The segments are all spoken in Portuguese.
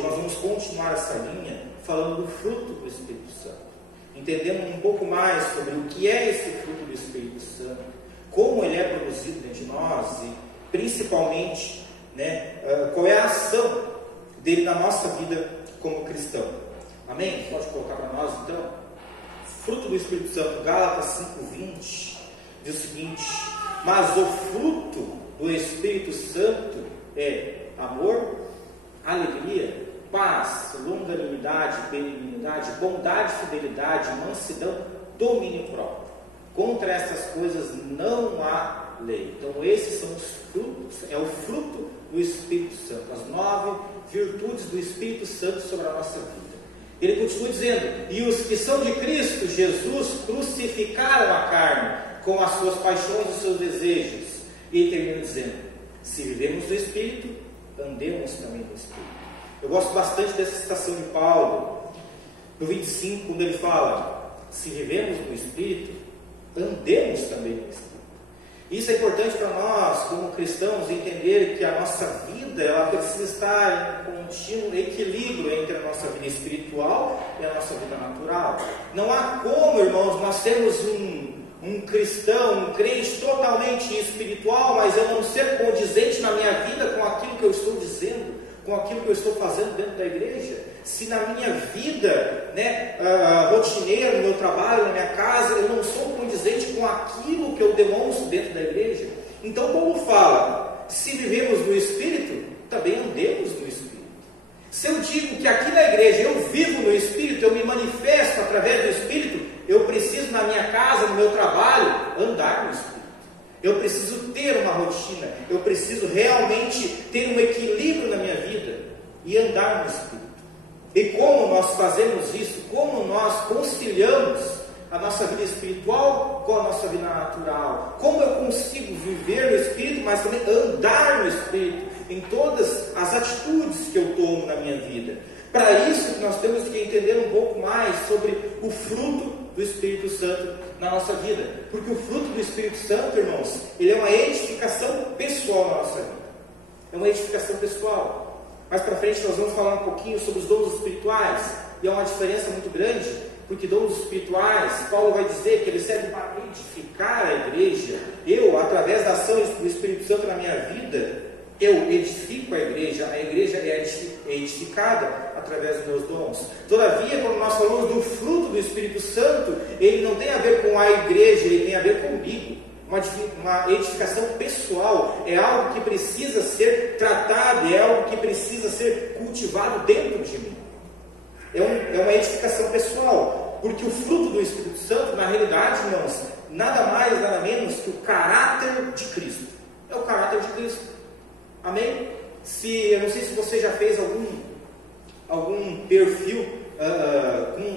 nós vamos continuar essa linha falando do fruto do Espírito Santo, entendendo um pouco mais sobre o que é esse fruto do Espírito Santo, como ele é produzido dentro de nós e principalmente, qual é a ação dele na nossa vida como cristão. Amém? Pode colocar para nós então? Fruto do Espírito Santo, Gálatas 5:20 diz o seguinte: mas o fruto do Espírito Santo é amor, alegria, paz, longanimidade, benignidade, bondade, fidelidade, mansidão, domínio próprio. Contra estas coisas não há lei. Então esses são os frutos, é o fruto do Espírito Santo, as 9 virtudes do Espírito Santo sobre a nossa vida. Ele continua dizendo: e os que são de Cristo Jesus crucificaram a carne com as suas paixões e os seus desejos. E ele termina dizendo: se vivemos do Espírito, andemos também do Espírito. Eu gosto bastante dessa citação de Paulo, no 25, quando ele fala: se vivemos no Espírito, andemos também no Espírito. Isso é importante para nós, como cristãos, entender que a nossa vida ela precisa estar em contínuo equilíbrio entre a nossa vida espiritual e a nossa vida natural. Não há como, irmãos, nós termos um cristão, um crente totalmente espiritual, mas eu não ser condizente na minha vida com aquilo que eu estou dizendo, com aquilo que eu estou fazendo dentro da igreja. Se na minha vida rotineira, no meu trabalho, na minha casa, eu não sou condizente com aquilo que eu demonstro dentro da igreja. Então Paulo fala: se vivemos no Espírito, também andemos no Espírito. Se eu digo que aqui na igreja eu vivo no Espírito, eu me manifesto através do Espírito, eu preciso na minha casa, no meu trabalho, andar no Espírito. Eu preciso ter uma rotina, eu preciso realmente ter um equilíbrio na minha vida e andar no Espírito. E como nós fazemos isso? Como nós conciliamos a nossa vida espiritual com a nossa vida natural? Como eu consigo viver no Espírito, mas também andar no Espírito em todas as atitudes que eu tomo na minha vida? Para isso nós temos que entender um pouco mais sobre o fruto do Espírito Santo na nossa vida. Porque o fruto do Espírito Santo, irmãos, ele é uma edificação pessoal na nossa vida. É uma edificação pessoal. Mais para frente nós vamos falar um pouquinho sobre os dons espirituais. E é uma diferença muito grande, porque dons espirituais, Paulo vai dizer que eles servem para edificar a igreja. Eu, através da ação do Espírito Santo na minha vida, eu edifico a igreja é edificada através dos meus dons. Todavia, quando nós falamos do fruto do Espírito Santo, ele não tem a ver com a igreja, ele tem a ver comigo. Uma edificação pessoal, é algo que precisa ser tratado, é algo que precisa ser cultivado dentro de mim. É uma edificação pessoal, porque o fruto do Espírito Santo, na realidade, irmãos, nada mais, nada menos que o caráter de Cristo. É o caráter de Cristo. Amém? Eu não sei se você já fez algum perfil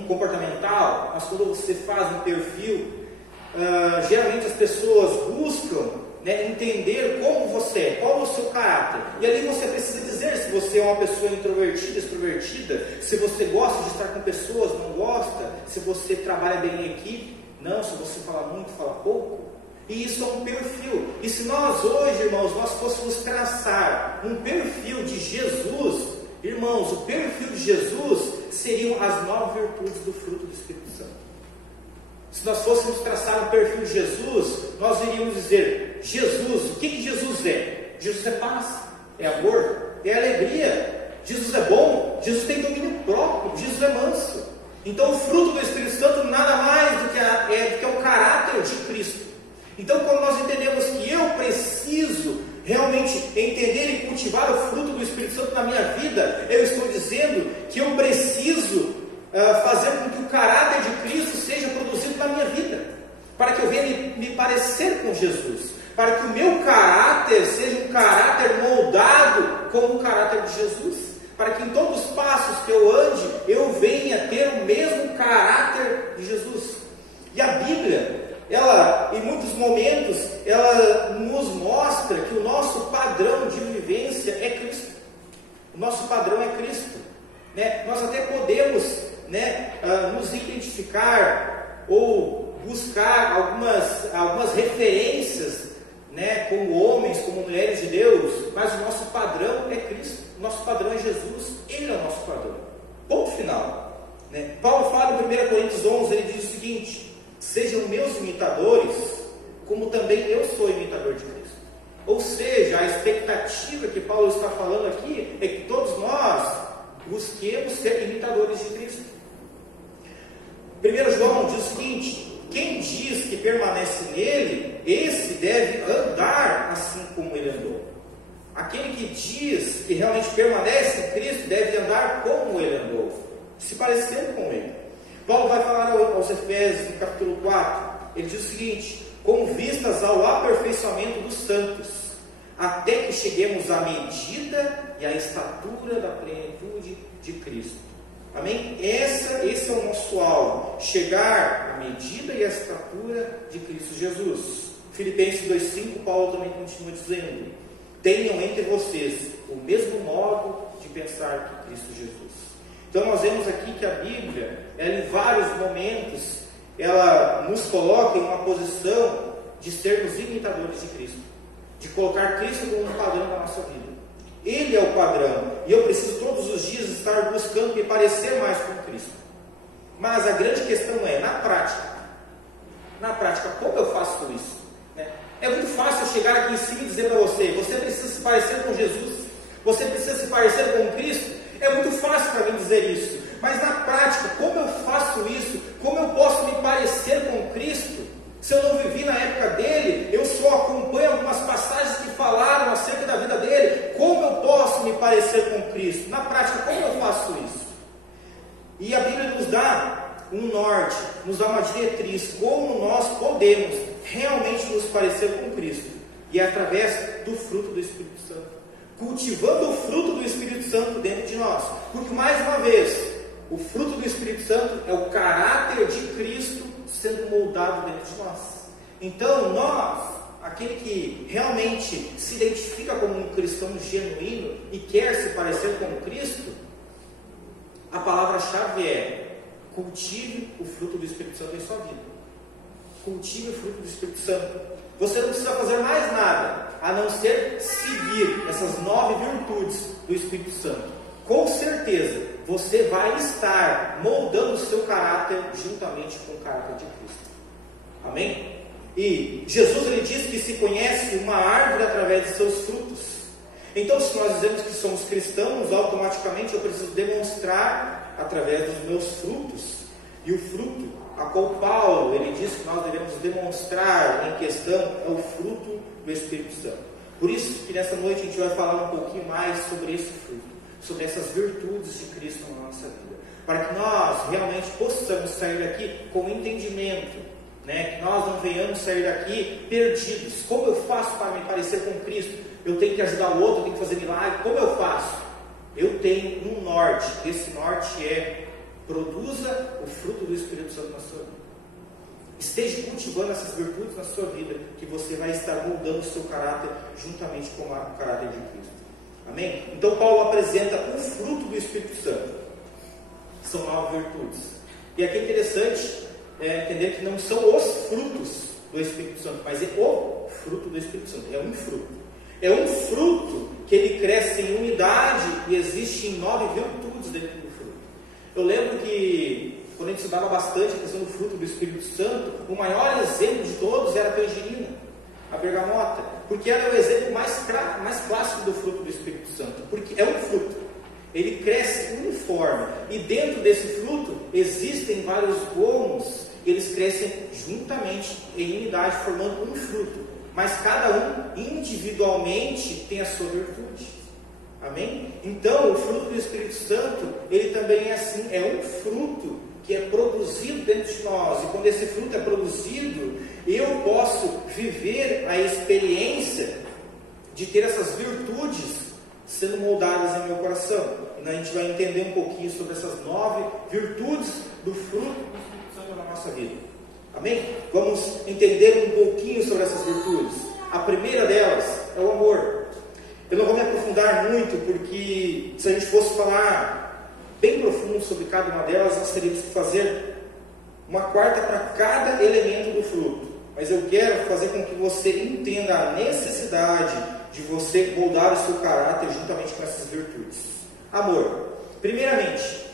comportamental, mas quando você faz um perfil, geralmente as pessoas buscam entender como você é, qual é o seu caráter. E ali você precisa dizer se você é uma pessoa introvertida, extrovertida, se você gosta de estar com pessoas, não gosta, se você trabalha bem em equipe, não, se você fala muito, fala pouco. E isso é um perfil. E se nós hoje, irmãos, nós fôssemos traçar um perfil de Jesus, irmãos, o perfil de Jesus seriam as 9 virtudes do fruto do Espírito Santo. Se nós fôssemos traçar um perfil de Jesus, nós iríamos dizer: Jesus, o que Jesus é? Jesus é paz, é amor, é alegria. Jesus é bom, Jesus tem domínio próprio, Jesus é manso. Então o fruto do Espírito Santo nada mais do que é o caráter de Cristo. Então, quando nós entendemos que eu preciso realmente entender e cultivar o fruto do Espírito Santo na minha vida, eu estou dizendo que eu preciso fazer com que o caráter de Cristo seja produzido na minha vida, para que eu venha me parecer com Jesus, para que o meu caráter seja um caráter moldado como o caráter de Jesus, para que em todos os passos que eu ande, eu venha ter o mesmo caráter de Jesus. E a Bíblia, ela, em muitos momentos, ela nos mostra que o nosso padrão de vivência é Cristo. O nosso padrão é Cristo. Nós até podemos nos identificar ou buscar algumas referências né, como homens, como mulheres de Deus, mas o nosso padrão é Cristo, o nosso padrão é Jesus, Ele é o nosso padrão. Ponto final. Né? Paulo fala em 1 Coríntios 11, ele diz o seguinte: sejam meus imitadores, como também eu sou imitador de Cristo. Ou seja, a expectativa que Paulo está falando aqui é que todos nós busquemos ser imitadores de Cristo. 1 João diz o seguinte: quem diz que permanece nele, esse deve andar assim como ele andou. Aquele que diz que realmente permanece em Cristo deve andar como ele andou, se parecendo com ele. Paulo vai falar aos Efésios, no capítulo 4, ele diz o seguinte: com vistas ao aperfeiçoamento dos santos, até que cheguemos à medida e à estatura da plenitude de Cristo. Amém? Esse é o nosso alvo, chegar à medida e à estatura de Cristo Jesus. Filipenses 2,5, Paulo também continua dizendo: tenham entre vocês o mesmo modo de pensar que Cristo Jesus. Então nós vemos aqui que a Bíblia, ela, em vários momentos, ela nos coloca em uma posição de sermos imitadores de Cristo, de colocar Cristo como um padrão da nossa vida. Ele é o padrão, e eu preciso todos os dias estar buscando me parecer mais com Cristo. Mas a grande questão é, na prática, como eu faço isso? Né? É muito fácil eu chegar aqui em cima e dizer para você: você precisa se parecer com Jesus, você precisa se parecer com Cristo. É muito fácil para mim dizer isso, mas na prática, como eu faço isso? Como eu posso me parecer com Cristo? Se eu não vivi na época dele, eu só acompanho algumas passagens que falaram acerca da vida dele. Como eu posso me parecer com Cristo? Na prática, como eu faço isso? E a Bíblia nos dá um norte, nos dá uma diretriz, como nós podemos realmente nos parecer com Cristo. E é através do fruto do Espírito Santo, cultivando o fruto do Espírito Santo dentro de nós. Porque, mais uma vez, o fruto do Espírito Santo é o caráter de Cristo sendo moldado dentro de nós. Então nós, aquele que realmente se identifica como um cristão genuíno e quer se parecer com Cristo, a palavra-chave é: cultive o fruto do Espírito Santo em sua vida. Cultive o fruto do Espírito Santo. Você não precisa fazer mais nada a não ser seguir essas 9 virtudes do Espírito Santo. Com certeza você vai estar moldando o seu caráter juntamente com o caráter de Cristo. Amém? E Jesus, ele diz que se conhece uma árvore através de seus frutos. Então, se nós dizemos que somos cristãos, automaticamente eu preciso demonstrar através dos meus frutos. E o fruto a qual Paulo, ele diz que nós devemos demonstrar em questão é o fruto do Espírito Santo. Por isso que nessa noite a gente vai falar um pouquinho mais sobre esse fruto, sobre essas virtudes de Cristo na nossa vida, para que nós realmente possamos sair daqui com entendimento, né? Que nós não venhamos sair daqui perdidos. Como eu faço para me parecer com Cristo? Eu tenho que ajudar o outro, eu tenho que fazer milagre. Como eu faço? Eu tenho um norte. Esse norte é: produza o fruto do Espírito Santo na sua vida. Esteja cultivando essas virtudes na sua vida, que você vai estar moldando o seu caráter juntamente com o caráter de Cristo. Amém? Então Paulo apresenta o fruto do Espírito Santo. São 9 virtudes. E aqui é interessante entender que não são os frutos do Espírito Santo, mas é o fruto do Espírito Santo. É um fruto. É um fruto que ele cresce em unidade e existem 9 virtudes dentro do fruto. Eu lembro que quando a gente estudava bastante a questão do fruto do Espírito Santo, o maior exemplo de todos era a tangerina, a bergamota, porque era o exemplo mais clássico do fruto do Espírito Santo, porque é um fruto, ele cresce uniforme, e dentro desse fruto existem vários gomos, eles crescem juntamente em unidade, formando um fruto, mas cada um individualmente tem a sua virtude. Amém? Então o fruto do Espírito Santo, ele também é assim, é um fruto que é produzido dentro de nós, e quando esse fruto é produzido, eu posso viver a experiência de ter essas virtudes sendo moldadas em meu coração. E a gente vai entender um pouquinho sobre essas 9 virtudes do fruto do Espírito Santo na nossa vida. Amém? Vamos entender um pouquinho sobre essas virtudes. A primeira delas é o amor. Eu não vou me aprofundar muito, porque se a gente fosse falar bem profundo sobre cada uma delas, nós teríamos que fazer uma quarta para cada elemento do fruto. mas eu quero fazer com que você entenda a necessidade de você moldar o seu caráter juntamente com essas virtudes. Amor. Primeiramente,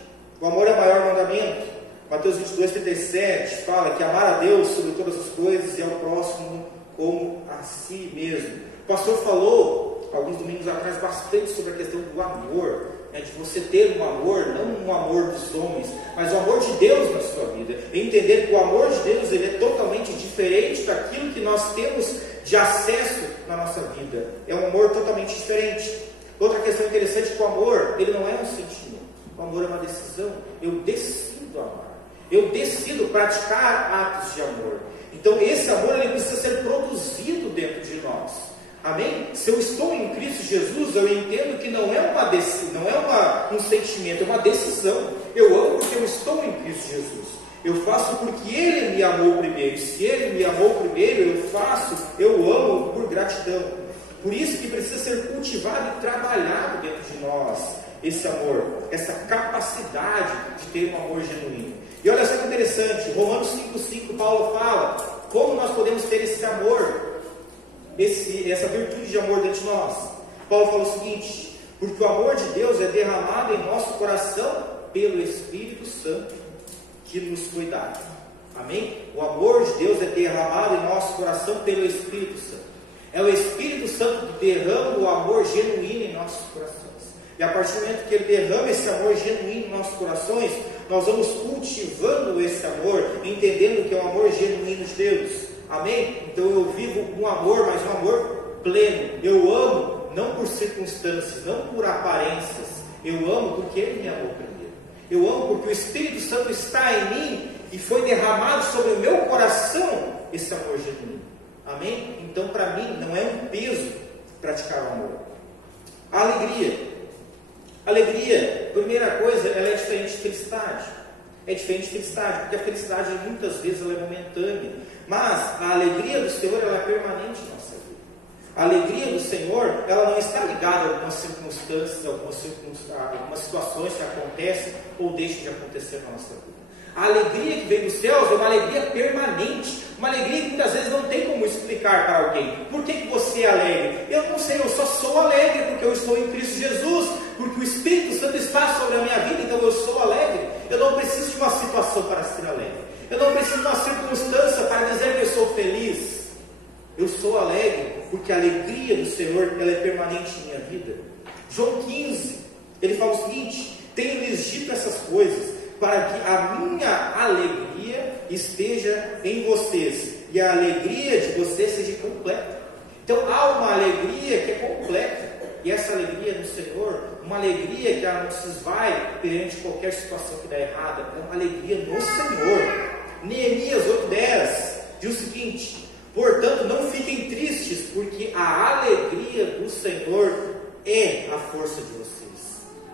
o amor é o maior mandamento. Mateus 22:37 fala que amar a Deus sobre todas as coisas e ao próximo como a si mesmo. O pastor falou, alguns domingos atrás, bastante sobre a questão do amor, de você ter um amor, não um amor dos homens, mas o amor de Deus na sua vida. E entender que o amor de Deus ele é totalmente diferente daquilo que nós temos de acesso na nossa vida. É um amor totalmente diferente. Outra questão interessante é que o amor, ele não é um sentimento. O amor é uma decisão. Eu decido amar. Eu decido praticar atos de amor. Então esse amor ele precisa ser produzido dentro de nós. Amém? Se eu estou em Cristo Jesus, eu entendo que não é um sentimento, é uma decisão. Eu amo porque eu estou em Cristo Jesus. Eu faço porque Ele me amou primeiro. Se Ele me amou primeiro, eu amo por gratidão. Por isso que precisa ser cultivado e trabalhado dentro de nós esse amor, essa capacidade de ter um amor genuíno. E olha só que interessante, Romanos 5,5 Paulo fala como nós podemos ter esse amor, essa virtude de amor dentro de nós. Paulo fala o seguinte: porque o amor de Deus é derramado em nosso coração pelo Espírito Santo que nos foi dado. Amém? O amor de Deus é derramado em nosso coração pelo Espírito Santo. É o Espírito Santo que derrama o amor genuíno em nossos corações. E a partir do momento que Ele derrama esse amor genuíno em nossos corações, nós vamos cultivando esse amor, entendendo que é o amor genuíno de Deus. Amém? Então eu vivo um amor, mas um amor pleno. Eu amo não por circunstâncias, não por aparências. Eu amo porque Ele me amou primeiro. Eu amo porque o Espírito Santo está em mim e foi derramado sobre o meu coração esse amor genuíno. Amém? Então para mim não é um peso praticar o amor. A alegria. Alegria, primeira coisa, ela é diferente de felicidade. É diferente de felicidade, porque a felicidade muitas vezes ela é momentânea. Mas a alegria do Senhor ela é permanente em nossa vida. A alegria do Senhor ela não está ligada a algumas circunstâncias, algumas situações que acontecem ou deixam de acontecer na nossa vida. A alegria que vem dos céus é uma alegria permanente, uma alegria que muitas vezes não tem como explicar para alguém. Por que você é alegre? Eu não sei, eu só sou alegre porque eu estou em Cristo Jesus, porque o Espírito Santo está sobre a minha vida, então eu sou alegre. Eu não preciso de uma situação para ser alegre. Eu não preciso de uma circunstância para dizer que eu sou feliz. Eu sou alegre porque a alegria do Senhor ela é permanente em minha vida. João 15, ele fala o seguinte: tenho-lhes dito essas coisas para que a minha alegria esteja em vocês e a alegria de vocês seja completa. Então há uma alegria que é completa, e essa alegria no Senhor, uma alegria que ela não se esvai perante qualquer situação que dá errada, é uma alegria no Senhor. Neemias 8:10 diz o seguinte: portanto não fiquem tristes, porque a alegria do Senhor é a força de vocês.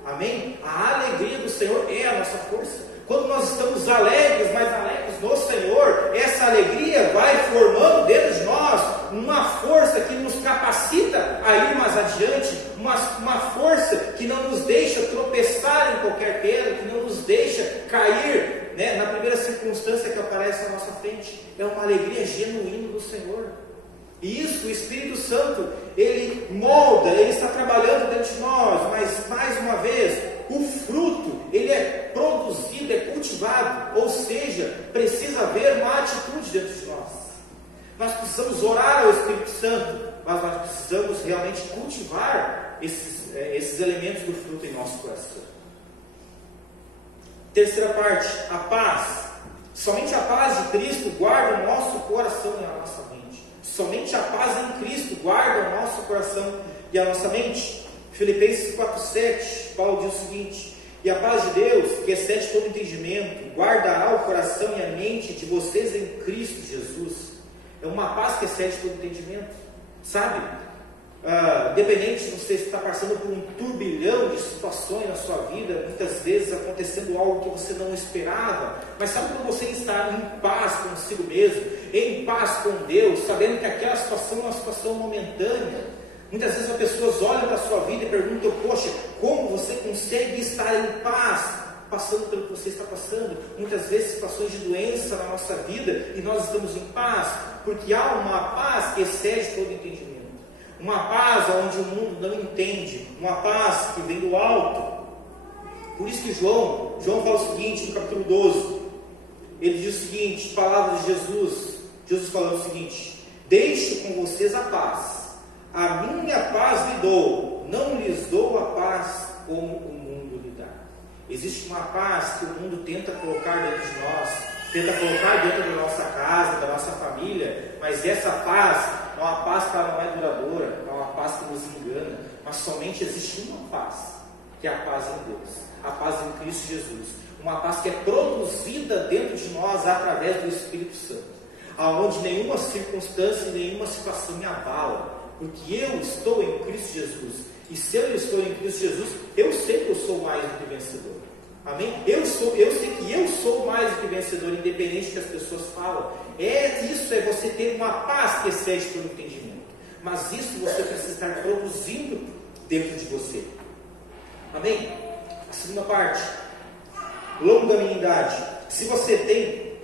Amém? A alegria do Senhor é a nossa força. Quando nós estamos alegres, mas alegres no Senhor, essa alegria vai formando dentro de nós uma força que nos capacita a ir mais adiante, uma força que não nos deixa tropeçar em qualquer pedra, que não nos deixa cair, na primeira circunstância que aparece à nossa frente. É uma alegria genuína do Senhor. E isso, o Espírito Santo, ele molda, ele está trabalhando dentro de nós, mas mais uma vez, o fruto, ele é produzido, é cultivado, ou seja, precisa haver uma atitude dentro de nós. Nós precisamos orar ao Espírito Santo, mas nós precisamos realmente cultivar esses elementos do fruto em nosso coração. Terceira parte, a paz. Somente a paz de Cristo guarda o nosso coração e a nossa mente. Somente a paz em Cristo guarda o nosso coração e a nossa mente. Filipenses 4:7, Paulo diz o seguinte: e a paz de Deus, que excede todo entendimento, guardará o coração e a mente de vocês em Cristo Jesus. É uma paz que excede todo entendimento, sabe? Independente se você está passando por um turbilhão de situações na sua vida, muitas vezes acontecendo algo que você não esperava, mas sabe quando você está em paz consigo mesmo, em paz com Deus, sabendo que aquela situação é uma situação momentânea? Muitas vezes as pessoas olham para a sua vida e perguntam: poxa, como você consegue estar em paz passando pelo que você está passando, muitas vezes situações de doença na nossa vida, e nós estamos em paz, porque há uma paz que excede todo entendimento. Uma paz onde o mundo não entende, uma paz que vem do alto. Por isso que João fala o seguinte no capítulo 12, ele diz o seguinte, palavras de Jesus falando o seguinte: deixo com vocês a paz, a minha paz lhe dou, não lhes dou a paz como o mundo lhe dá. Existe uma paz que o mundo tenta colocar dentro de nós, tenta colocar dentro da nossa casa, da nossa família, mas essa paz é uma paz que não é duradoura, é uma paz que nos engana, mas somente existe uma paz, que é a paz em Deus, a paz em Cristo Jesus, uma paz que é produzida dentro de nós através do Espírito Santo, aonde nenhuma circunstância e nenhuma situação me abala, porque eu estou em Cristo Jesus, e se eu estou em Cristo Jesus, eu sei que eu sou mais do que vencedor. Amém? Eu sei que eu sou mais do que vencedor, independente do que as pessoas falam. Isso é você ter uma paz que excede todo entendimento. Mas isso você precisa estar produzindo dentro de você. Amém? A segunda parte, longanimidade. Se você tem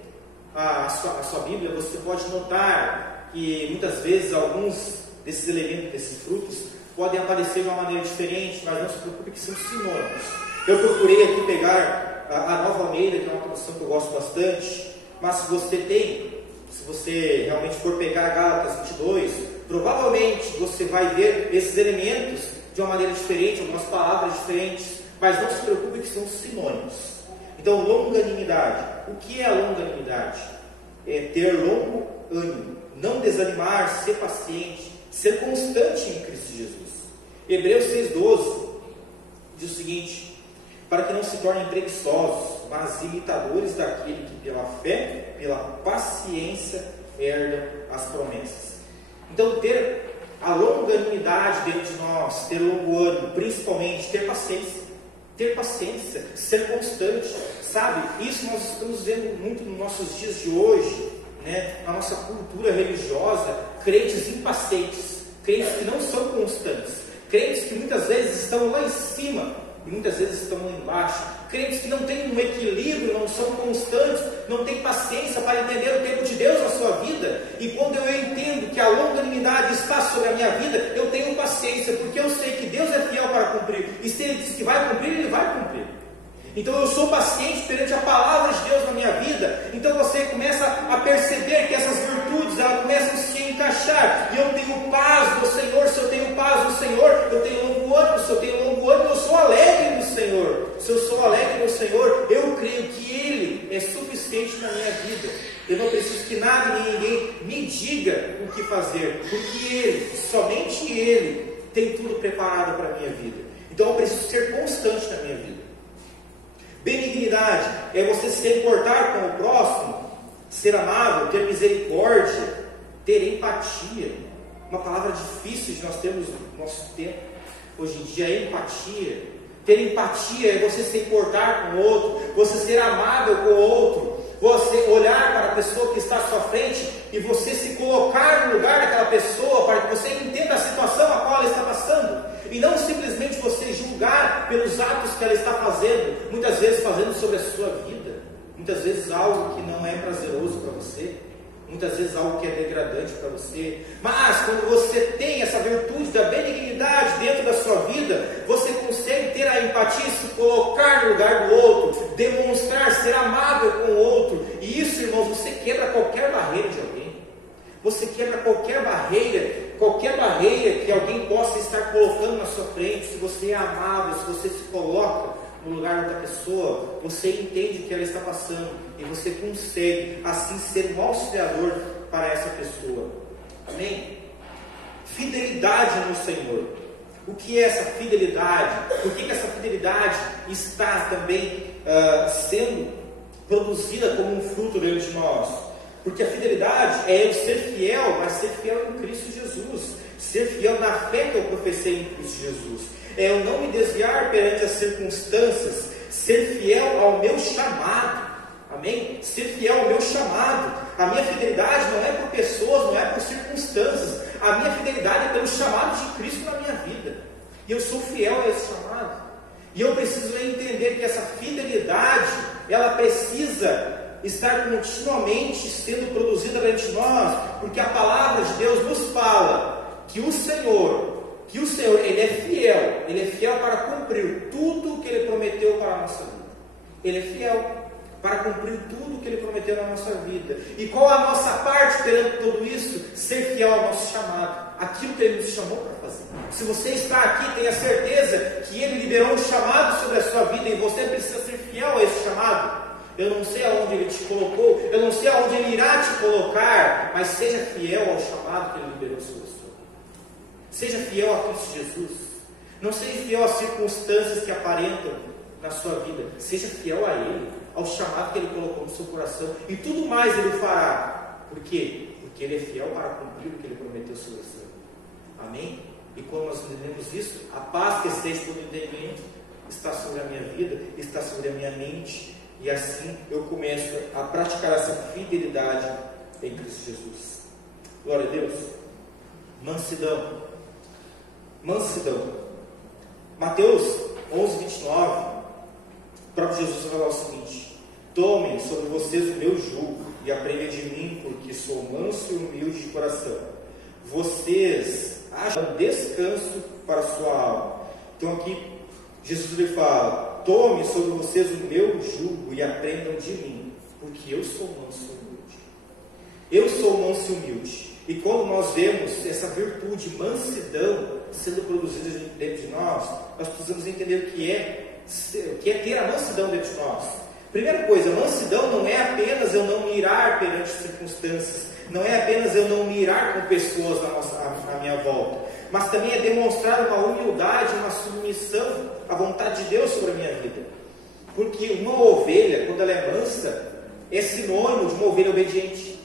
a sua Bíblia, você pode notar que muitas vezes alguns desses elementos, desses frutos, podem aparecer de uma maneira diferente, mas não se preocupe que são sinônimos. Eu procurei aqui pegar a Nova Almeida, que é uma tradução que eu gosto bastante, mas se você realmente for pegar Gálatas 22, provavelmente você vai ver esses elementos de uma maneira diferente, algumas palavras diferentes, mas não se preocupe que são sinônimos. Então, longanimidade. O que é a longanimidade? É ter longo ânimo, não desanimar, ser paciente, ser constante em Cristo Jesus. Hebreus 6,12 diz o seguinte: para que não se tornem preguiçosos, mas imitadores daquele que pela fé, pela paciência, herdam as promessas. Então, ter a longanimidade dentro de nós, ter longo ânimo, principalmente ter paciência, ser constante, sabe? Isso nós estamos vendo muito nos nossos dias de hoje, né? Na nossa cultura religiosa, crentes impacientes, crentes que não são constantes, crentes que muitas vezes estão lá em cima e muitas vezes estão lá embaixo, crentes que não têm um equilíbrio, não são constantes, não têm paciência para entender o tempo de Deus na sua vida. E quando eu entendo que a longanimidade está sobre a minha vida, eu tenho paciência, porque eu sei que Deus é fiel para cumprir, e se Ele diz que vai cumprir, Ele vai cumprir. Então eu sou paciente perante a palavra de Deus na minha vida. Então você começa a perceber que essas virtudes, elas começam a se encaixar, e eu tenho paz no Senhor. Se eu tenho paz no Senhor, eu tenho longo ânimo. Se eu tenho longo ânimo, eu sou alegre no Senhor. Se eu sou alegre no Senhor, eu creio que Ele é suficiente na minha vida. Eu não preciso que nada nem ninguém me diga o que fazer, porque Ele, somente Ele, tem tudo preparado para a minha vida. Então eu preciso ser constante na minha vida. Benignidade é você se importar com o próximo, ser amável, ter misericórdia, ter empatia. Uma palavra difícil de nós termos no nosso tempo hoje em dia é empatia. Ter empatia é você se importar com o outro, você ser amável com o outro, você olhar para a pessoa que está à sua frente e você se colocar no lugar daquela pessoa para que você entenda a situação a qual ela está passando. E não simplesmente você julgar pelos atos que ela está fazendo, muitas vezes fazendo sobre a sua vida, muitas vezes algo que não é prazeroso para você, muitas vezes algo que é degradante para você. Mas quando você tem essa virtude da benignidade dentro da sua vida, você consegue ter a empatia, se colocar no lugar do outro, demonstrar ser amável com o outro. E isso, irmãos, você quebra qualquer barreira de alguém. Você quebra qualquer barreira que alguém possa estar colocando na sua frente. Se você é amável, se você se coloca no lugar da pessoa, você entende o que ela está passando e você consegue assim ser um auxiliador para essa pessoa. Amém? Fidelidade no Senhor. O que é essa fidelidade? Por que essa fidelidade está também sendo produzida como um fruto dentro de nós? Porque a fidelidade é eu ser fiel, mas ser fiel em Cristo Jesus, ser fiel na fé que eu professei em Cristo Jesus, é eu não me desviar perante as circunstâncias, ser fiel ao meu chamado. Amém? Ser fiel ao meu chamado. A minha fidelidade não é por pessoas, não é por circunstâncias, a minha fidelidade é pelo chamado de Cristo na minha vida, e eu sou fiel a esse chamado. E eu preciso entender que essa fidelidade, ela precisa estar continuamente sendo produzida dentro de nós, porque a palavra de Deus nos fala que o Senhor, Ele é fiel para cumprir tudo o que Ele prometeu para a nossa vida. Ele é fiel para cumprir tudo o que Ele prometeu na nossa vida. E qual a nossa parte perante tudo isso? Ser fiel ao nosso chamado, aquilo que Ele nos chamou para fazer. Se você está aqui, tenha certeza que Ele liberou um chamado sobre a sua vida e você precisa ser fiel a esse chamado. Eu não sei aonde Ele te colocou, eu não sei aonde Ele irá te colocar, mas seja fiel ao chamado que Ele liberou sobre a sua vida. Seja fiel a Cristo Jesus. Não seja fiel às circunstâncias que aparentam na sua vida. Seja fiel a Ele, ao chamado que Ele colocou no seu coração. E tudo mais Ele fará. Por quê? Porque Ele é fiel para cumprir o que Ele prometeu sobre a sua vida. Amém? E quando nós entendemos isso, a paz que excede todo entendimento está sobre a minha vida, está sobre a minha mente. E assim eu começo a praticar essa fidelidade em Cristo Jesus. Glória a Deus. Mansidão. Mateus 11:29, o próprio Jesus vai falar o seguinte: tomem sobre vocês o meu jugo e aprendam de mim, porque sou manso e humilde de coração. Vocês acham descanso para a sua alma. Então aqui Jesus lhe fala: tome sobre vocês o meu jugo e aprendam de mim, porque eu sou manso e humilde. Eu sou manso e humilde. E quando nós vemos essa virtude, mansidão, sendo produzida dentro de nós precisamos entender o que é ter a mansidão dentro de nós. Primeira coisa, mansidão não é apenas eu não mirar perante circunstâncias, não é apenas eu não mirar com pessoas à minha volta, mas também é demonstrar uma humildade, uma submissão à vontade de Deus sobre a minha vida. Porque uma ovelha, quando ela é mansa, é sinônimo de uma ovelha obediente.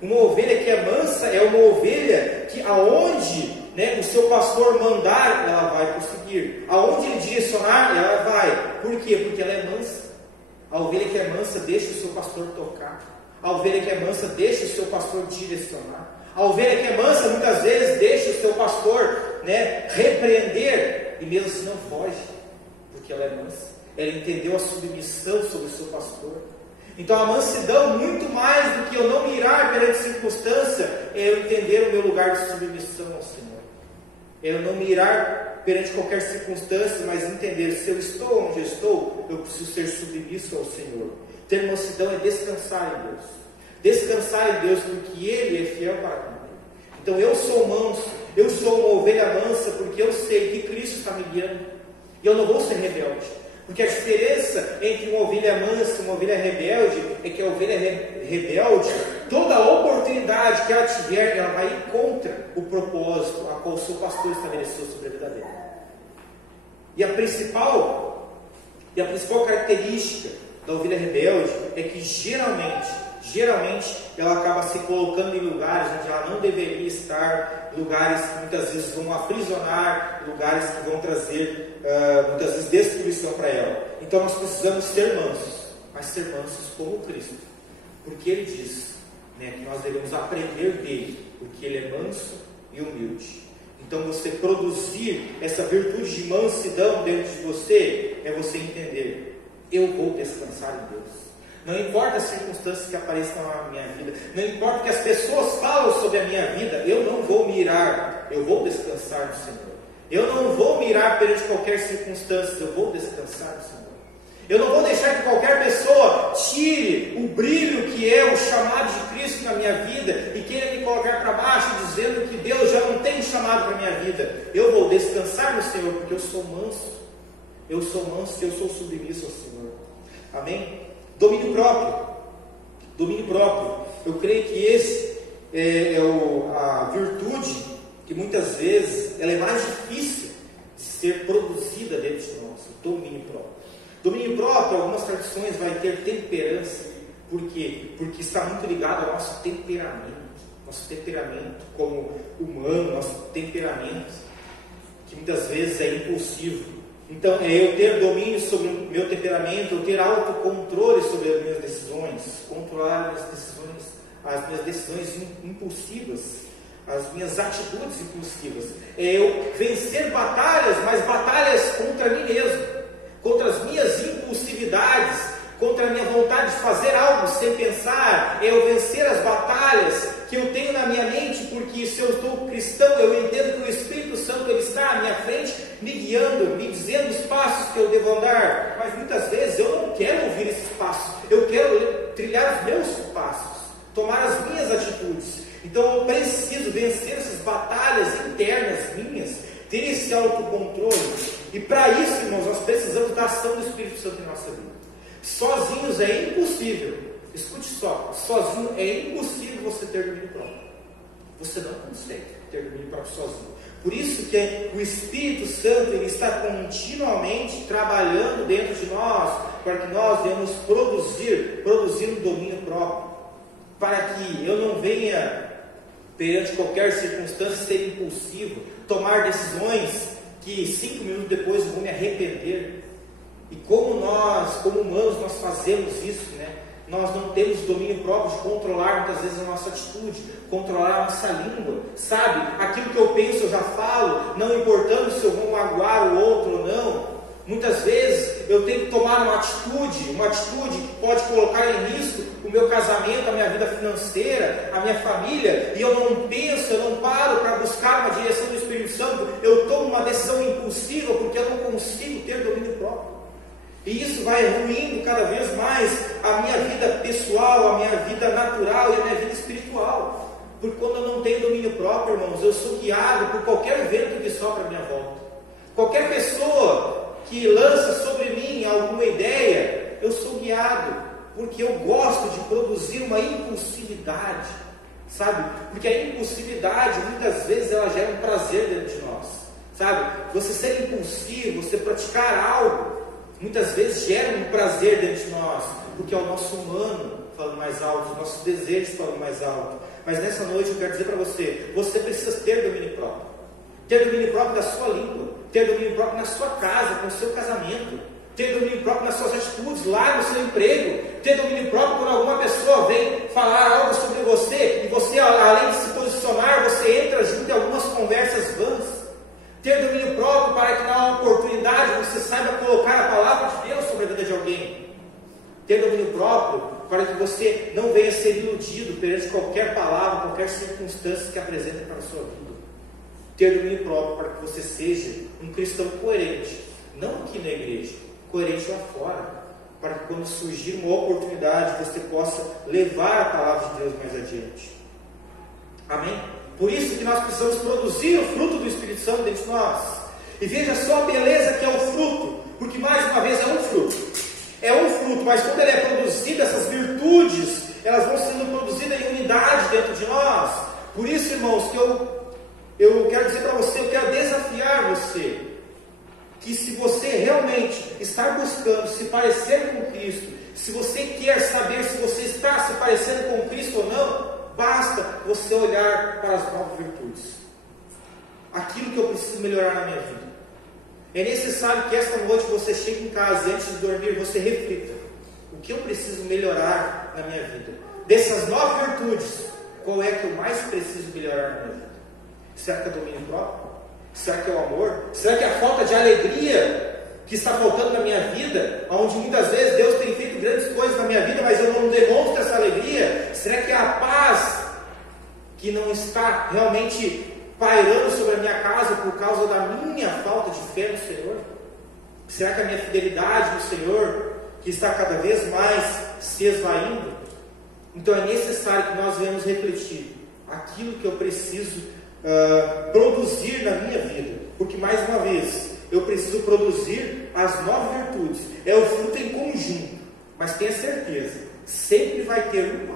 Uma ovelha que é mansa é uma ovelha que aonde o seu pastor mandar, ela vai prosseguir. Aonde ele direcionar, ela vai. Por quê? Porque ela é mansa. A ovelha que é mansa deixa o seu pastor tocar. A ovelha que é mansa deixa o seu pastor direcionar. A ovelha que é mansa muitas vezes deixa o seu pastor repreender e mesmo assim não foge, porque ela é mansa. Ela entendeu a submissão sobre o seu pastor. Então a mansidão, muito mais do que eu não mirar perante circunstância, é eu entender o meu lugar de submissão ao Senhor. É eu não mirar perante qualquer circunstância, mas entender, se eu estou onde eu estou, eu preciso ser submisso ao Senhor. Ter mansidão é descansar em Deus. Descansar em Deus, porque Ele é fiel para cumprir. Então eu sou manso, eu sou uma ovelha mansa, porque eu sei que Cristo está me guiando. E eu não vou ser rebelde. Porque a diferença entre uma ovelha mansa e uma ovelha rebelde é que a ovelha rebelde, toda a oportunidade que ela tiver, ela vai ir contra o propósito a qual o seu pastor estabeleceu sobre a vida dela. E a principal característica da ovelha rebelde é que geralmente ela acaba se colocando em lugares onde ela não deveria estar, lugares que muitas vezes vão aprisionar, lugares que vão trazer muitas vezes destruição para ela. Então nós precisamos ser mansos, mas ser mansos como Cristo, porque Ele diz que nós devemos aprender dele, porque Ele é manso e humilde. Então você produzir essa virtude de mansidão dentro de você é você entender: eu vou descansar em Deus. Não importa as circunstâncias que apareçam na minha vida, não importa o que as pessoas falam sobre a minha vida, eu não vou mirar, eu vou descansar no Senhor. Eu não vou mirar perante qualquer circunstância, eu vou descansar no Senhor. Eu não vou deixar que qualquer pessoa tire o brilho que é o chamado de Cristo na minha vida e queira me colocar para baixo, dizendo que Deus já não tem chamado para a minha vida. Eu vou descansar no Senhor, porque eu sou manso. Eu sou manso e eu sou submisso ao Senhor. Amém? Domínio próprio. Eu creio que esse é a virtude que muitas vezes ela é mais difícil de ser produzida dentro de nós. O domínio próprio. Domínio próprio, algumas tradições vai ter temperança. Por quê? Porque está muito ligado ao nosso temperamento como humano, nosso temperamento, que muitas vezes é impulsivo. Então, é eu ter domínio sobre o meu temperamento, eu ter autocontrole sobre as minhas decisões, controlar as minhas decisões impulsivas, as minhas atitudes impulsivas. É eu vencer batalhas, mas batalhas contra mim mesmo. contra as minhas impulsividades, contra a minha vontade de fazer algo sem pensar, eu vencer as batalhas que eu tenho na minha mente, porque se eu estou cristão, eu entendo que o Espírito Santo ele está à minha frente, me guiando, me dizendo os passos que eu devo andar, mas muitas vezes eu não quero ouvir esses passos, eu quero trilhar os meus passos, tomar as minhas atitudes. Então eu preciso vencer essas batalhas internas minhas, ter esse autocontrole, e para isso, irmãos, nós precisamos da ação do Espírito Santo em nossa vida. Sozinhos é impossível, escute só, sozinho é impossível você ter domínio próprio. Você não consegue ter domínio próprio sozinho. Por isso que o Espírito Santo ele está continuamente trabalhando dentro de nós, para que nós venhamos produzir um domínio próprio, para que eu não venha, perante qualquer circunstância, ser impulsivo, tomar decisões que 5 minutos depois eu vou me arrepender. E como nós, como humanos, nós fazemos isso, né? Nós não temos domínio próprio de controlar muitas vezes a nossa atitude, controlar a nossa língua, sabe? Aquilo que eu penso eu já falo, não importando se eu vou magoar o outro ou não. Muitas vezes eu tenho que tomar uma atitude que pode colocar em risco o meu casamento, a minha vida financeira, a minha família, e eu não penso, eu não paro para buscar uma direção do Espírito Santo, eu tomo uma decisão impulsiva porque eu não consigo ter domínio próprio. E isso vai ruindo cada vez mais a minha vida pessoal, a minha vida natural e a minha vida espiritual. Porque quando eu não tenho domínio próprio, irmãos, eu sou guiado por qualquer vento que sopra à minha volta. Qualquer pessoa que lança sobre mim alguma ideia, eu sou guiado, porque eu gosto de produzir uma impulsividade, sabe? Porque a impulsividade, muitas vezes, ela gera um prazer dentro de nós, sabe? Você ser impulsivo, você praticar algo, muitas vezes gera um prazer dentro de nós, porque é o nosso humano falando mais alto, os nossos desejos falando mais alto. Mas nessa noite eu quero dizer para você, você precisa ter domínio próprio. Ter domínio próprio da sua língua, ter domínio próprio na sua casa, com o seu casamento, ter domínio próprio nas suas atitudes, lá no seu emprego, ter domínio próprio quando alguma pessoa vem falar algo sobre você, e você, além de se posicionar, você entra junto em algumas conversas vãs. Ter domínio próprio para que na oportunidade você saiba colocar a palavra de Deus sobre a vida de alguém. Ter domínio próprio para que você não venha ser iludido perante qualquer palavra, qualquer circunstância que apresente para a sua vida. Ter domínio próprio para que você seja um cristão coerente, não aqui na igreja, coerente lá fora, para que quando surgir uma oportunidade você possa levar a palavra de Deus mais adiante. Amém? Por isso que nós precisamos produzir o fruto do Espírito Santo dentro de nós. E veja só a beleza que é o fruto, porque mais uma vez é um fruto. É um fruto, mas quando ele é produzido, essas virtudes, elas vão sendo produzidas em unidade dentro de nós. Por isso, irmãos, que eu quero dizer para você, eu quero desafiar você, que se você realmente está buscando se parecer com Cristo, se você quer saber se você está se parecendo com Cristo ou não, basta você olhar para as 9 virtudes. Aquilo que eu preciso melhorar na minha vida. É necessário que esta noite você chegue em casa e antes de dormir você reflita. O que eu preciso melhorar na minha vida? Dessas 9 virtudes, qual é que eu mais preciso melhorar na minha vida? Será que é domínio próprio? Será que é o amor? Será que é a falta de alegria que está faltando na minha vida? Onde muitas vezes Deus tem feito grandes coisas na minha vida, mas eu não demonstro essa alegria? Será que é a paz que não está realmente pairando sobre a minha casa por causa da minha falta de fé no Senhor? Será que a minha fidelidade no Senhor, que está cada vez mais se esvaindo? Então é necessário que nós venhamos refletir aquilo que eu preciso produzir na minha vida, porque mais uma vez eu preciso produzir as 9 virtudes. É o fruto em conjunto, mas tenha certeza, sempre vai ter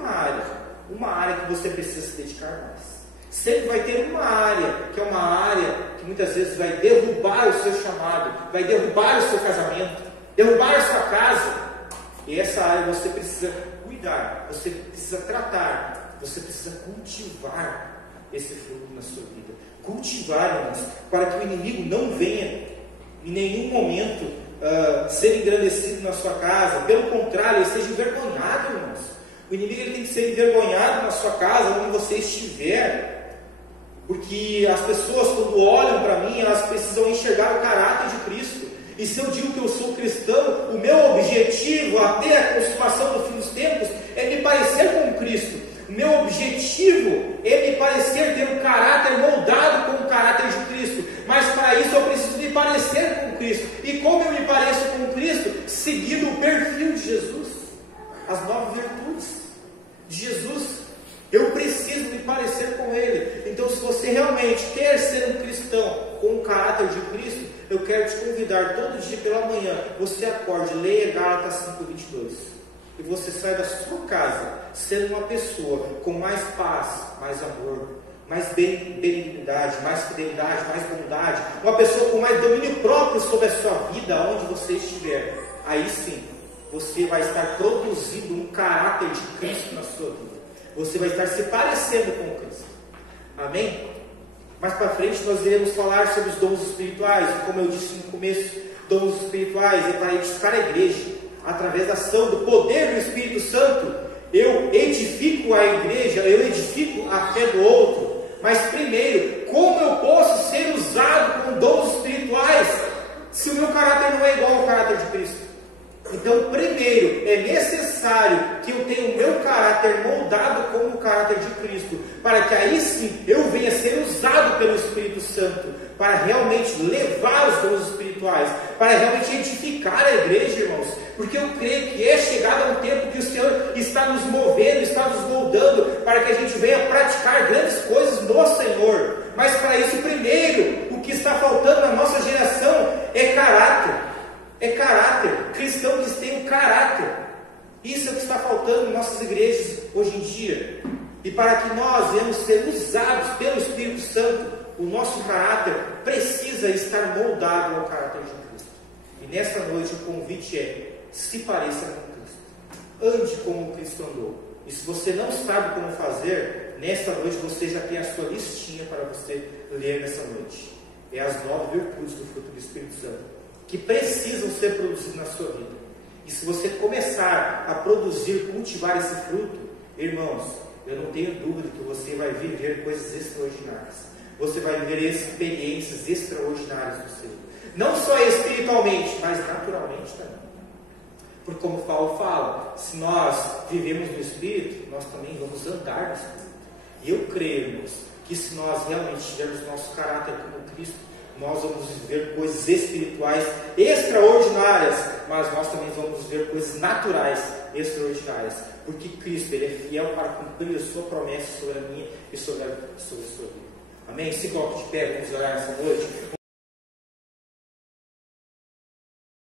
uma área que você precisa se dedicar mais. Sempre vai ter uma área, que é uma área que muitas vezes vai derrubar o seu chamado, vai derrubar o seu casamento, derrubar a sua casa. E essa área você precisa cuidar, você precisa tratar, você precisa cultivar esse fruto na sua vida. Cultivar, irmãos, para que o inimigo não venha em nenhum momento ser engrandecido na sua casa. Pelo contrário, ele seja envergonhado, irmãos. O inimigo ele tem que ser envergonhado na sua casa, onde você estiver. Porque as pessoas, quando olham para mim, elas precisam enxergar o caráter de Cristo. E se eu digo que eu sou cristão, o meu objetivo até a consumação do fim dos tempos é me parecer com Cristo. O meu objetivo é me parecer, ter um caráter moldado com o caráter de Cristo. Mas para isso eu preciso me parecer com Cristo. E como eu me pareço com Cristo? Seguindo o perfil de Jesus, as 9 virtudes de Jesus. Eu preciso me parecer com Ele. Então, se você realmente quer ser um cristão com o caráter de Cristo, eu quero te convidar todo dia pela manhã, você acorde, leia Gálatas 5:22, e você sai da sua casa sendo uma pessoa com mais paz, mais amor, mais benignidade, mais fidelidade, mais bondade, uma pessoa com mais domínio próprio sobre a sua vida, onde você estiver. Aí sim, você vai estar produzindo um caráter de Cristo na sua vida. Você vai estar se parecendo com Cristo. Amém? Mais para frente nós iremos falar sobre os dons espirituais. E como eu disse no começo, dons espirituais é para edificar a igreja. Através da ação do poder do Espírito Santo, eu edifico a igreja, eu edifico a fé do outro. Mas primeiro, como eu posso ser usado com dons espirituais se o meu caráter não é igual ao caráter de Cristo? Então, primeiro, é necessário que eu tenha o meu caráter moldado como o caráter de Cristo, para que aí sim eu venha ser usado pelo Espírito Santo, para realmente levar os dons espirituais, para realmente edificar a igreja, irmãos, porque eu creio que é chegado um tempo que o Senhor está nos movendo, está nos moldando, para que a gente venha praticar grandes coisas no Senhor. Mas para isso, primeiro, o que está faltando na nossa geração é caráter. É caráter, cristão que tem um caráter. Isso é o que está faltando em nossas igrejas hoje em dia. E para que nós venhamos ser usados pelo Espírito Santo, o nosso caráter precisa estar moldado ao caráter de Cristo. E nesta noite o convite é: se pareça com Cristo, ande como Cristo andou. E se você não sabe como fazer, nesta noite você já tem a sua listinha para você ler nessa noite. É as 9 virtudes do fruto do Espírito Santo, que precisam ser produzidos na sua vida. E se você começar a produzir, cultivar esse fruto, irmãos, eu não tenho dúvida que você vai viver coisas extraordinárias. Você vai viver experiências extraordinárias no Senhor. Não só espiritualmente, mas naturalmente também. Porque como Paulo fala, se nós vivemos no Espírito, nós também vamos andar no Espírito. E eu creio, irmãos, que se nós realmente tivermos nosso caráter como Cristo, nós vamos viver coisas espirituais extraordinárias, mas nós também vamos ver coisas naturais extraordinárias, porque Cristo, Ele é fiel para cumprir a sua promessa sobre a minha e sobre a sua vida. Amém? Se coloque de pé, vamos orar nessa noite.